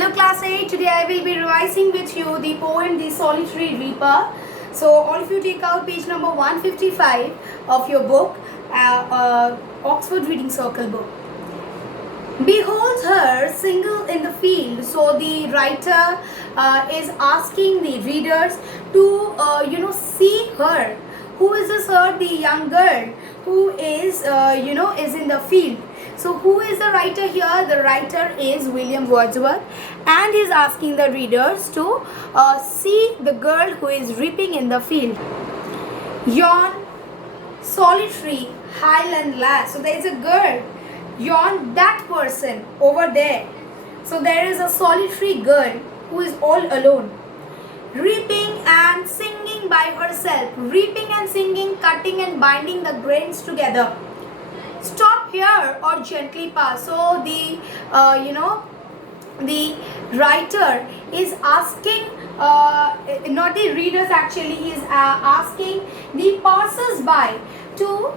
Hello class 8, today I will be revising with you the poem The Solitary Reaper. So all of you take out page number 155 of your book, Oxford Reading Circle book. Behold her single in the field. So the writer is asking the readers to see her. Who is this her? The young girl who is is in the field. So who is the writer here? The writer is William Wordsworth, and he is asking the readers to see the girl who is reaping in the field. Yon solitary highland lass. So there is a girl. Yon, that person over there. So there is a solitary girl who is all alone, reaping and singing by herself, reaping and singing, cutting and binding the grains together. Stop here or gently pass. So the the writer is asking, not the readers actually, he is asking the passers-by to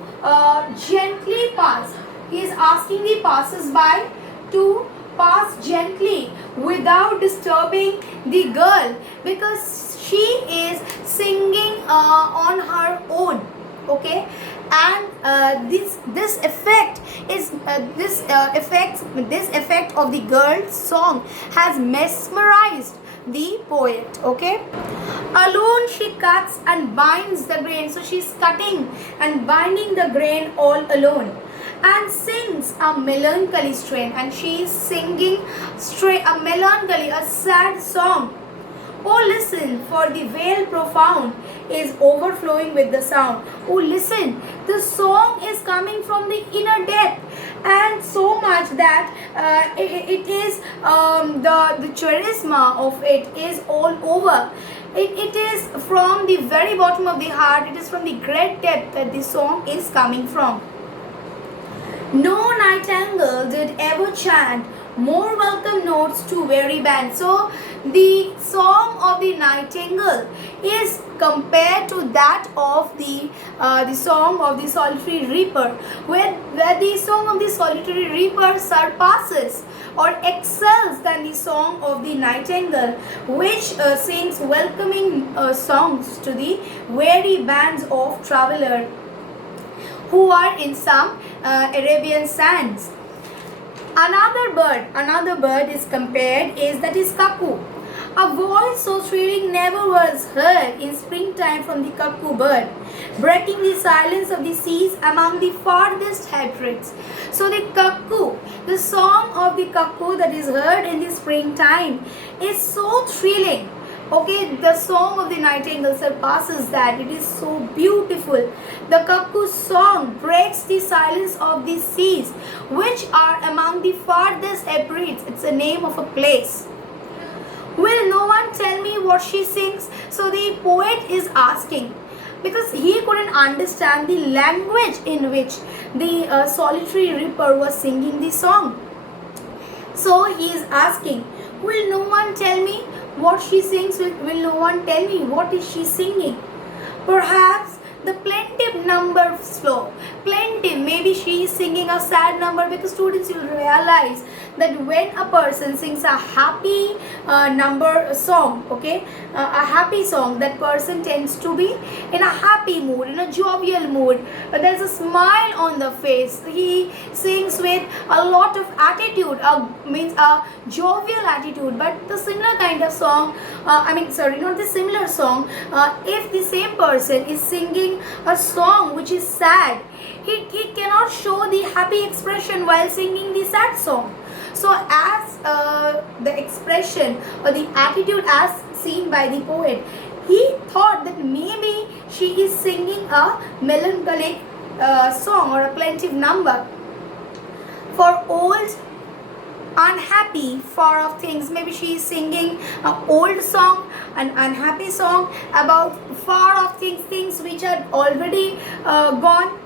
gently pass. He is asking the passers-by to pass gently without disturbing the girl, because she is singing on her own. Okay, and this effect of the girl's song has mesmerized the poet. Okay, alone she cuts and binds the grain. So she's cutting and binding the grain all alone, and sings a melancholy strain, and she is singing a melancholy, a sad song. Oh listen, for the vale profound is overflowing with the sound. Oh listen, the song is coming from the inner depth, and so much that it is the charisma of it is all over. It is from the very bottom of the heart, it is from the great depth that the song is coming from. No nightingale did ever chant more welcome notes to weary band. So the song of the nightingale is compared to that of the song of the solitary reaper, where the song of the solitary reaper surpasses or excels than the song of the nightingale, which sings welcoming songs to the weary bands of traveler who are in some Arabian sands. Another bird is compared, that is cuckoo. A voice so thrilling never was heard in springtime from the cuckoo bird, breaking the silence of the seas among the farthest hatreds. So the cuckoo, the song of the cuckoo that is heard in the springtime is so thrilling. Okay, the song of the nightingale surpasses that. It is so beautiful. The cuckoo's song breaks the silence of the seas, which are among the farthest Hebrides. It's the name of a place. Will no one tell me what she sings? So the poet is asking, because he couldn't understand the language in which the solitary reaper was singing the song. So he is asking, will no one tell me what she sings? Will no one tell me what is she singing? Perhaps the plaintive number slow. Plaintive, maybe she is singing a sad number, because students, will realize that when a person sings a happy number song, okay, a happy song, that person tends to be in a happy mood, in a jovial mood. There's a smile on the face. He sings with a lot of attitude, means a jovial attitude. But the similar kind of song, not the similar song, if the same person is singing a song which is sad, he cannot show the happy expression while singing the sad song. So as the expression or the attitude as seen by the poet, he thought that maybe she is singing a melancholic song or a plaintive number. For old, unhappy, far off things, maybe she is singing an old song, an unhappy song about far off things which are already gone.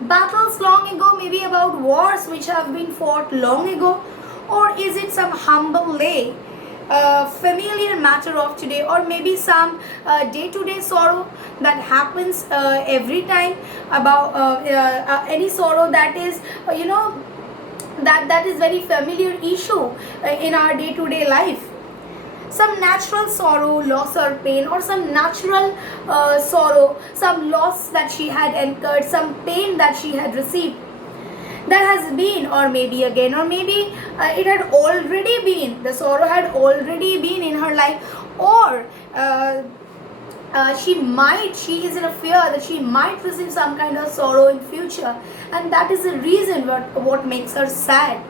Battles long ago, maybe about wars which have been fought long ago. Or is it some humble lay, familiar matter of today, or maybe some day-to-day sorrow that happens every time, about any sorrow that is that is very familiar issue in our day-to-day life. Some natural sorrow, loss or pain, or some natural sorrow, some loss that she had incurred, some pain that she had received, that has been, or maybe again, or maybe it had already been, the sorrow had already been in her life, or she is in a fear that she might receive some kind of sorrow in future, and that is the reason what makes her sad.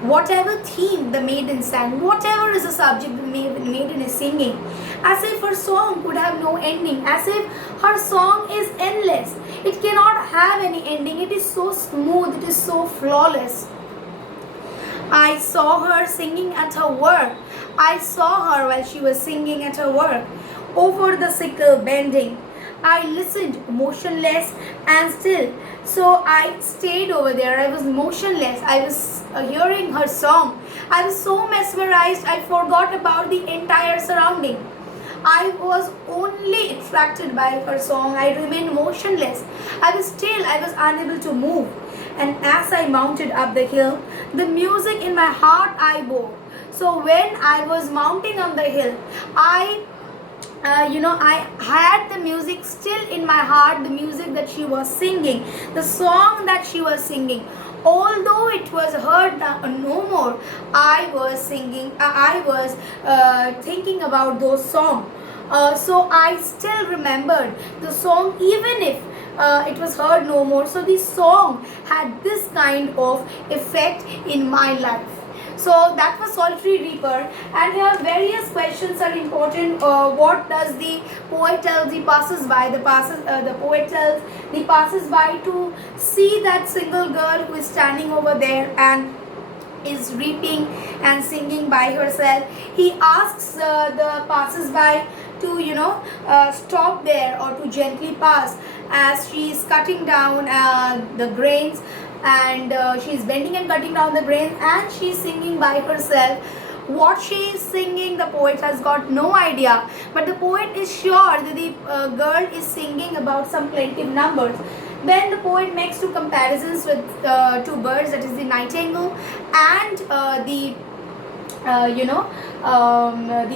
Whatever theme the maiden sang, whatever is the subject the maiden is singing, as if her song could have no ending, as if her song is endless. It cannot have any ending. It is so smooth, it is so flawless. I saw her singing at her work. I saw her while she was singing at her work, over the sickle bending. I listened motionless and still. So I stayed over there. I was motionless. I was hearing her song. I was so mesmerized, I forgot about the entire surrounding. I was only attracted by her song. I remained motionless. I was still, I was unable to move. And as I mounted up the hill, the music in my heart I bore. So when I was mounting on the hill, I had the music still in my heart, the music that she was singing, the song that she was singing. Although it was heard no more, I was singing, I was thinking about those songs. So I still remembered the song, even if it was heard no more. So the song had this kind of effect in my life. So that was Solitary Reaper, and here various questions are important. What does the poet tell the passers-by? The poet tells the passers-by to see that single girl who is standing over there and is reaping and singing by herself. He asks the passers-by to stop there or to gently pass as she is cutting down the grains, and she is bending and cutting down the grains, and she is singing by herself. What she is singing, the poet has got no idea, but the poet is sure that the girl is singing about some plaintive numbers. Then the poet makes two comparisons with two birds, that is the nightingale and the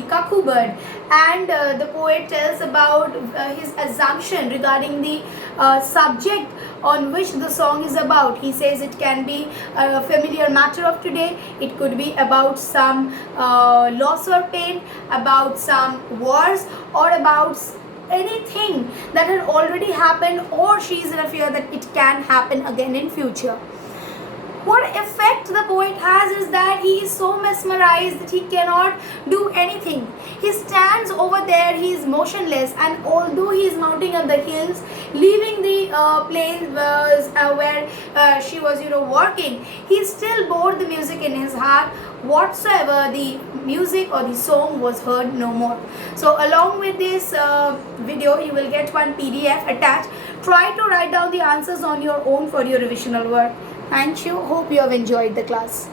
cuckoo bird, and the poet tells about his assumption regarding the subject on which the song is about. He says it can be a familiar matter of today, it could be about some loss or pain, about some wars, or about anything that had already happened, or she is in a fear that it can happen again in future. What effect the poet has is that he is so mesmerized that he cannot do anything. He stands over there, he is motionless, and although he is mounting up the hills, leaving the plain where she was working, he still bore the music in his heart. Whatsoever the music or the song was heard no more. So along with this video, you will get one PDF attached. Try to write down the answers on your own for your revisional work. Thank you. Hope you have enjoyed the class.